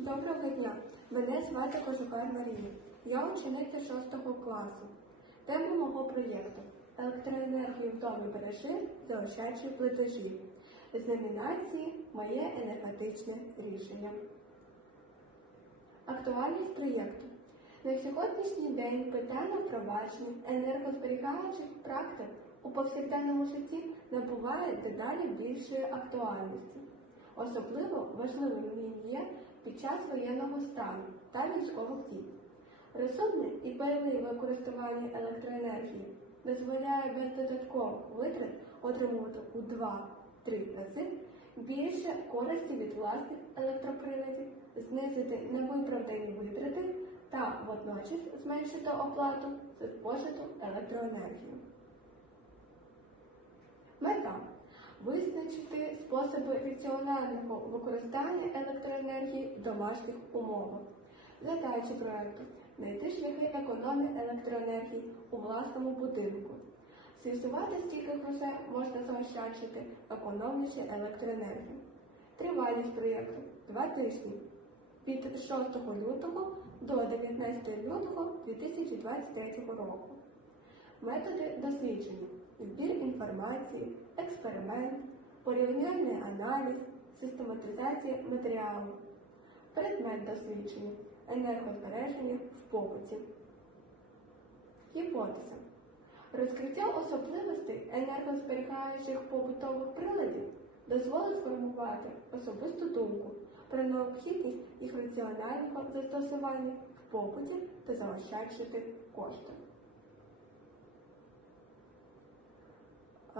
Доброго дня! Мене звати Кожукар Марія. Я учениця 6 класу. Тема мого проєкту електроенергію в домі бережи, заощаджуй платежі. З номінації Моє енергетичне рішення. Актуальність проєкту. На сьогоднішній день питання впровадження енергозберігаючих практик у повсякденному житті набуває дедалі більшої актуальності. Особливо важливим є під час воєнного стану та військових дій. Розумне і переливе використання електроенергії дозволяє без додаткових витрат отримувати у 2-3 рази більше користі від власних електроприладів, знизити невиправдані витрати та водночас зменшити оплату за спожиту електроенергію. Мета визначити способи раціонального використання електроенергії в домашніх умовах. Задачі проекту знайти шляхи економії електроенергії у власному будинку. З'ясувати, скільки грошей можна заощаджити, економлячи електроенергію. Тривалість проєкту 2 тижні від 6 лютого до 19 лютого 2023 року. Методи дослідження, збір інформації, експеримент, порівняльний аналіз, систематизація матеріалу, предмет дослідження, енергозбереження в побуті. Гіпотеза. Розкриття особливостей енергозберігаючих побутових приладів дозволить сформувати особисту думку про необхідність їх раціонального застосування в побуті та заощаджити кошти.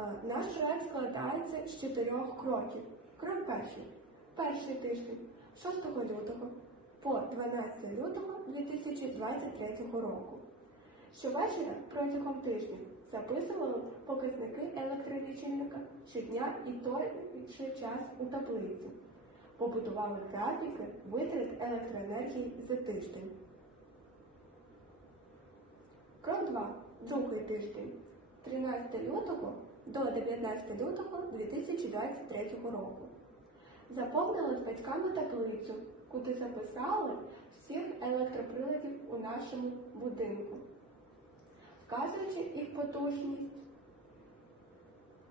Наш проект складається з чотирьох кроків. Крок перший. Перший тиждень 6 лютого по 12 лютого 2023 року. Щовечора протягом тижня записували показники електролічильника щодня і той же час у таблиці. Побудували графіки витрат електроенергії за тиждень. Крок 2. Другий тиждень. 13 лютого до 19 лютого 2023 року. Заповнили з батьками таблицю, куди записали всіх електроприладів у нашому будинку, вказуючи їх потужність,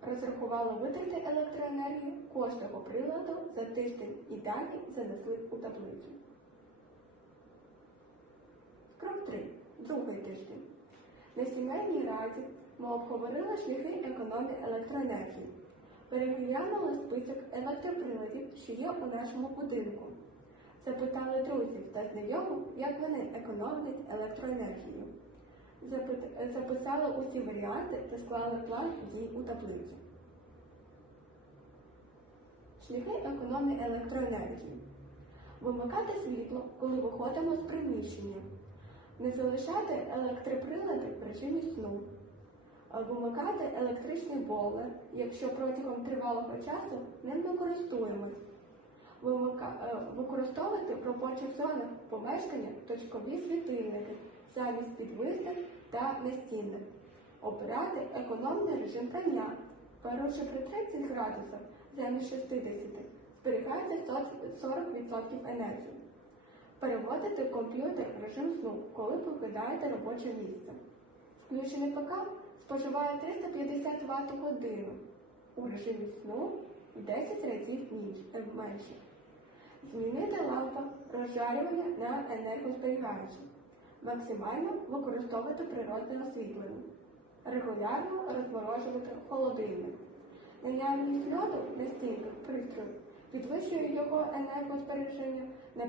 розрахували витрати електроенергії кожного приладу за тиждень і дані занесли у таблицю. Крок 3. Другий тиждень. На сімейній раді ми обговорили шляхи економії електроенергії. Переглянули список електроприладів, що є у нашому будинку. Запитали друзів та знайомих, як вони економлять електроенергію. Записали усі варіанти та склали план дій у таблицю. Шляхи економії електроенергії. Вимикати світло, коли виходимо з приміщення. Не залишати електроприлади в режимі сну. Вимикати електричний бойлер, якщо протягом тривалого часу ним не користуємось. Е, Використовувати в робочих зонах помешкання точкові світильники замість підвісних та настінних. Обирати економний режим прання. Перши при 30 градусах замість 60 зберігається 40% енергії. Переводити комп'ютер в режим сну, коли покидаєте робоче місце. Включений ПК споживає 350 Вт годину. У режимі сну в 10 разів ніч менше. Змінити лампа розжарювання на енергозберігаюче. Максимально використовувати природне освітлення. Регулярно розморожувати холодильник. Наявність льоду на стінках пристрою підвищує його енергозбереження на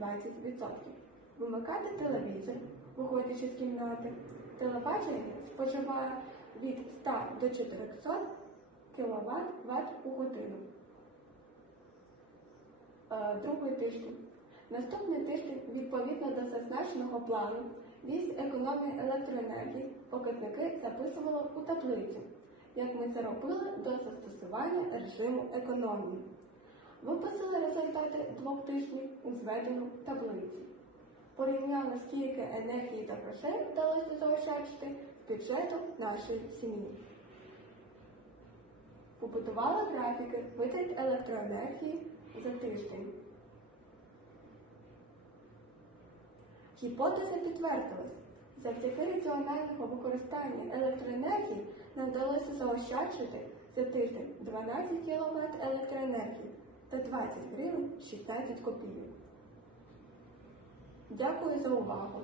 15-20%. Вимикати телевізор, виходячи з кімнати. Телебачення споживає від 100 до 400 кВт у годину. Е, Другий тиждень. Наступний тиждень, відповідно до зазначеного плану, віз економії електроенергії показники записували у таблицю, як ми це робили до застосування режиму економії. Виписали результати двох тижнів у зведену таблицю. Порівняли, скільки енергії та грошей вдалося заощаджити з бюджету нашої сім'ї. Побудували графіки витрат електроенергії за тиждень. Гіпотеза підтвердилась. Завдяки раціональному використанню електроенергії нам вдалося заощаджити за тиждень 12 кВт електроенергії та 20 гривень 16 копійок. Дякую за увагу!